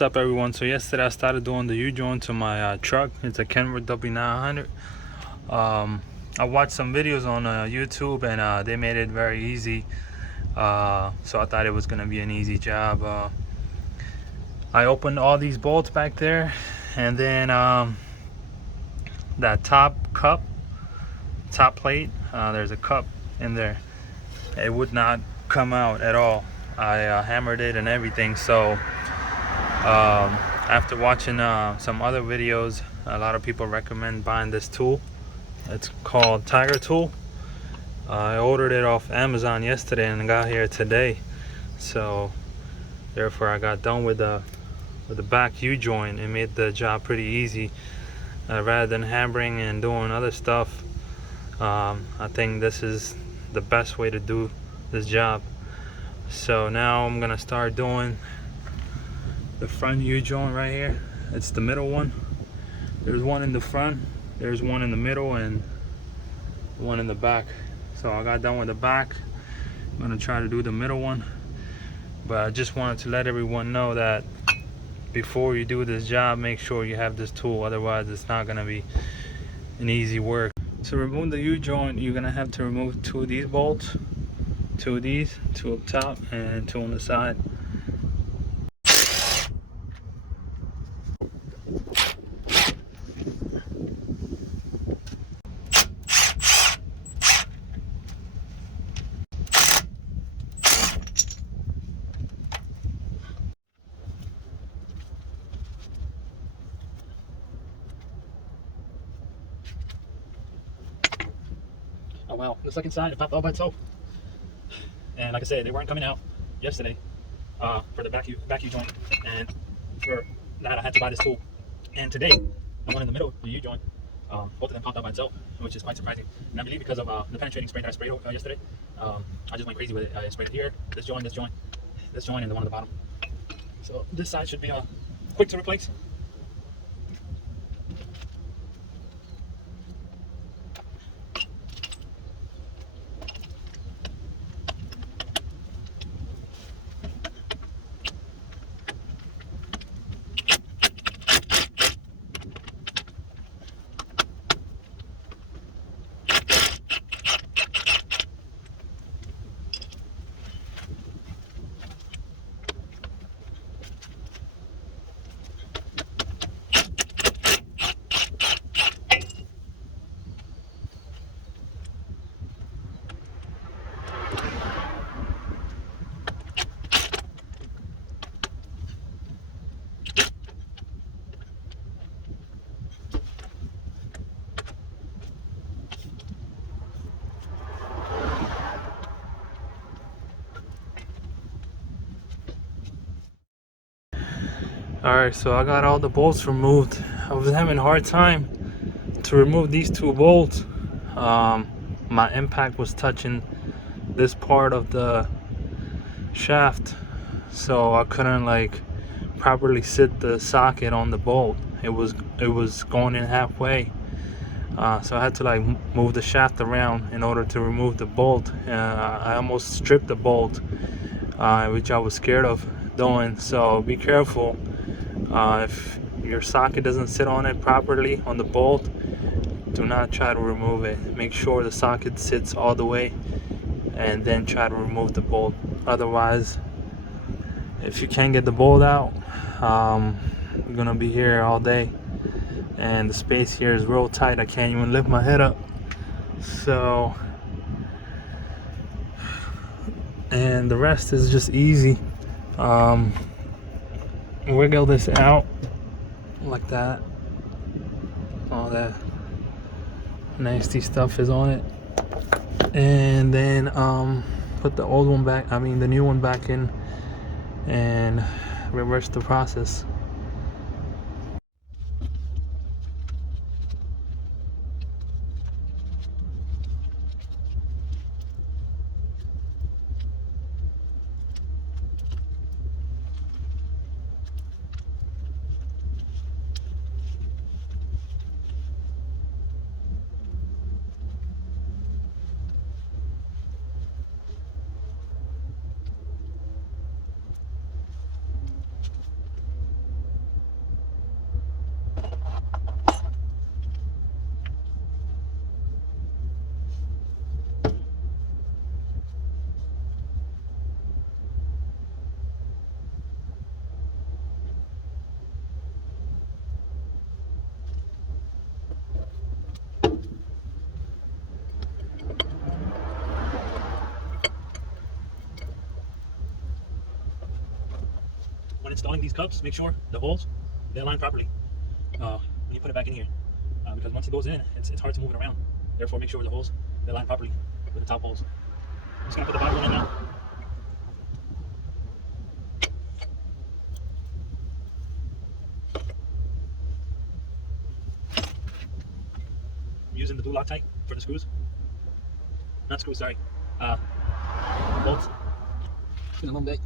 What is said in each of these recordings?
What's up, everyone? So yesterday I started doing the U-joint to my truck. It's a Kenworth w900. I watched some videos on YouTube, and they made it very easy, so I thought it was gonna be an easy job. I opened all these bolts back there, and then that top plate, there's a cup in there. It would not come out at all. I hammered it and everything. So after watching some other videos, a lot of people recommend buying this tool. It's called Tiger Tool. I ordered it off Amazon yesterday and got here today, so therefore I got done with the back U-joint. It made the job pretty easy, rather than hammering and doing other stuff. I think this is the best way to do this job. So now I'm gonna start doing the front U-joint right here. It's the middle one. There's one in the front, there's one in the middle, and one in the back. So I got done with the back. I'm gonna try to do the middle one, but I just wanted to let everyone know that before you do this job, make sure you have this tool, otherwise it's not gonna be an easy work. To remove the U-joint, you're gonna have to remove two of these bolts, two of these, two up top and two on the side. Oh wow, looks like inside it popped all by itself. And like I said, they weren't coming out yesterday for the back U-joint, and for that I had to buy this tool. And today, the one in the middle, the U-joint, both of them popped out by itself, which is quite surprising. And I believe because of the penetrating spray that I sprayed yesterday, I just went crazy with it. I sprayed it here, this joint, and the one on the bottom. So this side should be quick to replace. Alright, so I got all the bolts removed. I was having a hard time to remove these two bolts. My impact was touching this part of the shaft, so I couldn't like properly sit the socket on the bolt. It was going in halfway, so I had to like move the shaft around in order to remove the bolt. I almost stripped the bolt, which I was scared of doing. So be careful. If your socket doesn't sit on it properly on the bolt, do not try to remove it. Make sure the socket sits all the way and then try to remove the bolt. Otherwise, if you can't get the bolt out, you're gonna be here all day, and the space here is real tight. I can't even lift my head up. So, and the rest is just easy. Wiggle this out like that. All that nasty stuff is on it, and then put the old one back, the new one back in, and reverse the process. when installing these cups, make sure the holes, they align properly when you put it back in here. Because once it goes in, it's hard to move it around. Therefore, make sure the holes, they align properly with the top holes. I'm just going to put the bottom one in now. I'm using the blue Loctite for the screws. Not screws, sorry. Bolts. It's been a long day.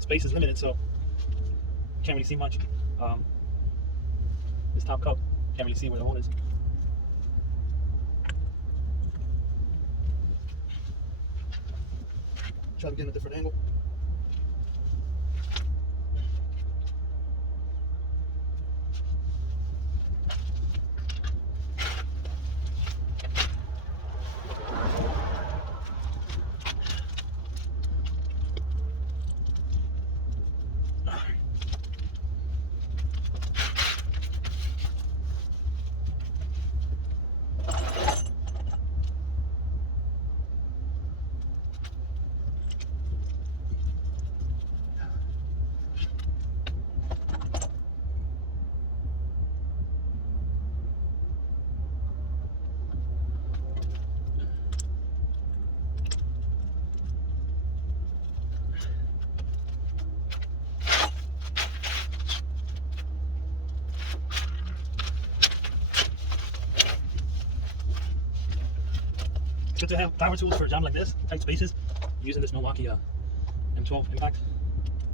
Space is limited, so can't really see much. This top cup, can't really see where the hole is. Try to get a different angle. It's good to have power tools for a job like this, tight spaces. I'm using this Milwaukee M12 Impact,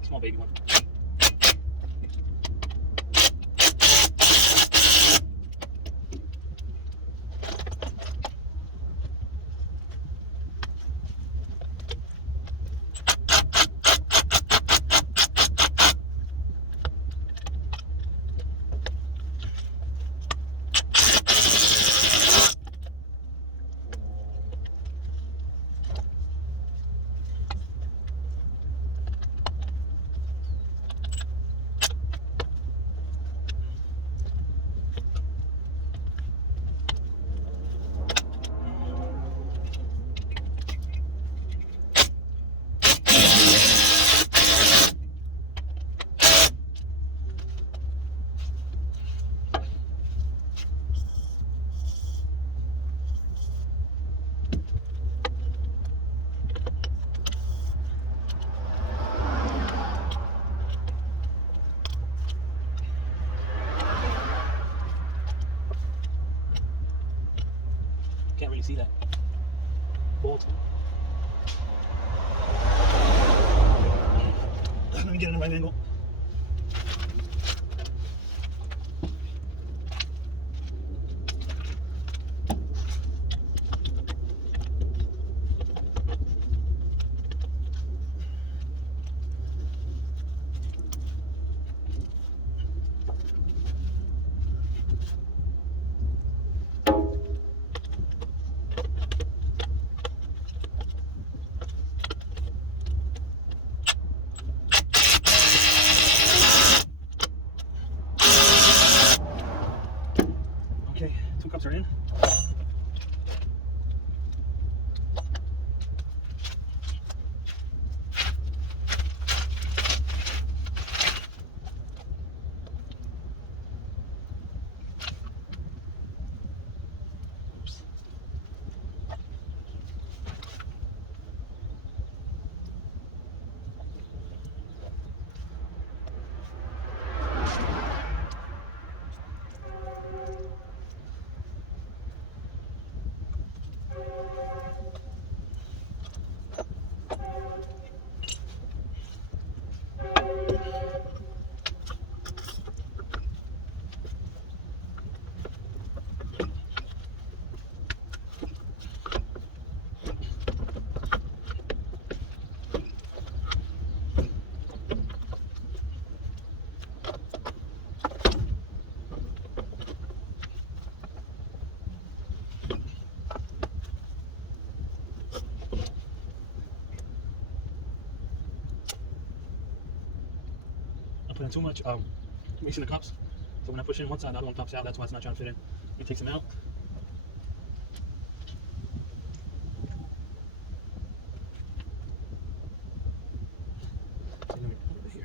small baby one. Can't really see that bolt. Let me get in the right angle. put in too much grease in the cups. So when I push in one side, the other one pops out. That's why it's not trying to fit in. It takes them out. And then we put it here.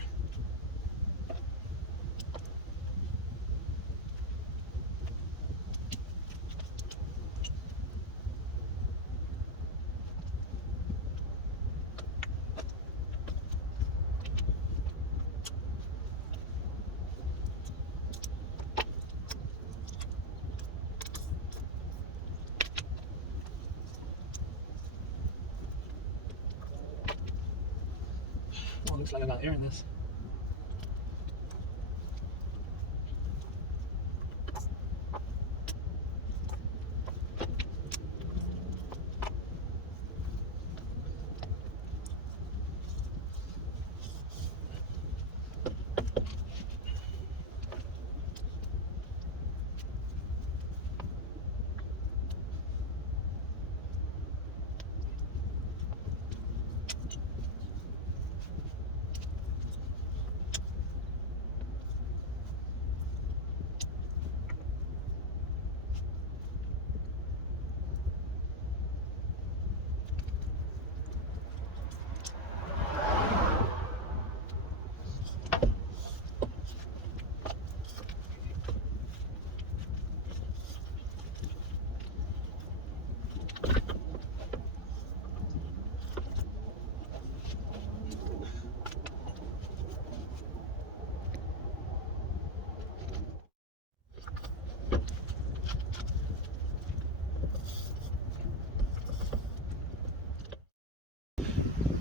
Oh, looks like I got air in this.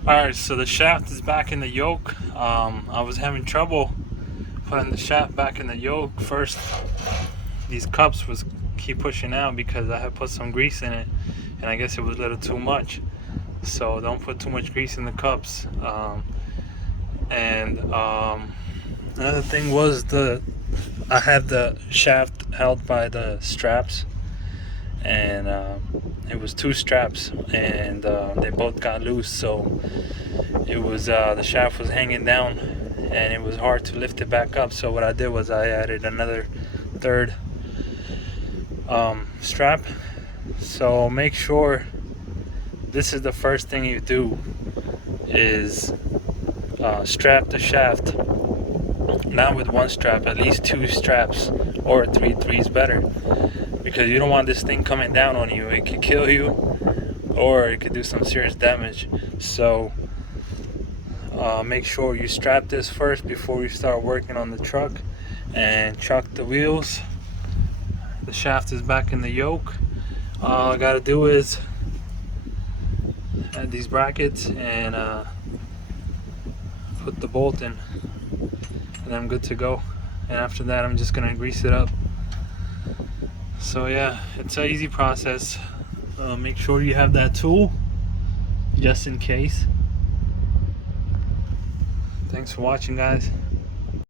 Alright, so the shaft is back in the yoke. I was having trouble putting the shaft back in the yoke. First, these cups was keep pushing out because I had put some grease in it, and I guess it was a little too much. So don't put too much grease in the cups. Another thing was I had the shaft held by the straps, and it was two straps, and they both got loose, so it was the shaft was hanging down and it was hard to lift it back up. So what I did was I added another third strap. So make sure this is the first thing you do is strap the shaft, not with one strap, at least two straps, or three is better, because you don't want this thing coming down on you. It could kill you, or it could do some serious damage. So make sure you strap this first before you start working on the truck, and chuck the wheels. The shaft is back in the yoke. All I gotta do is add these brackets and put the bolt in, and I'm good to go. And after that, I'm just gonna grease it up. So yeah, it's an easy process. Make sure you have that tool just in case. Thanks for watching, guys.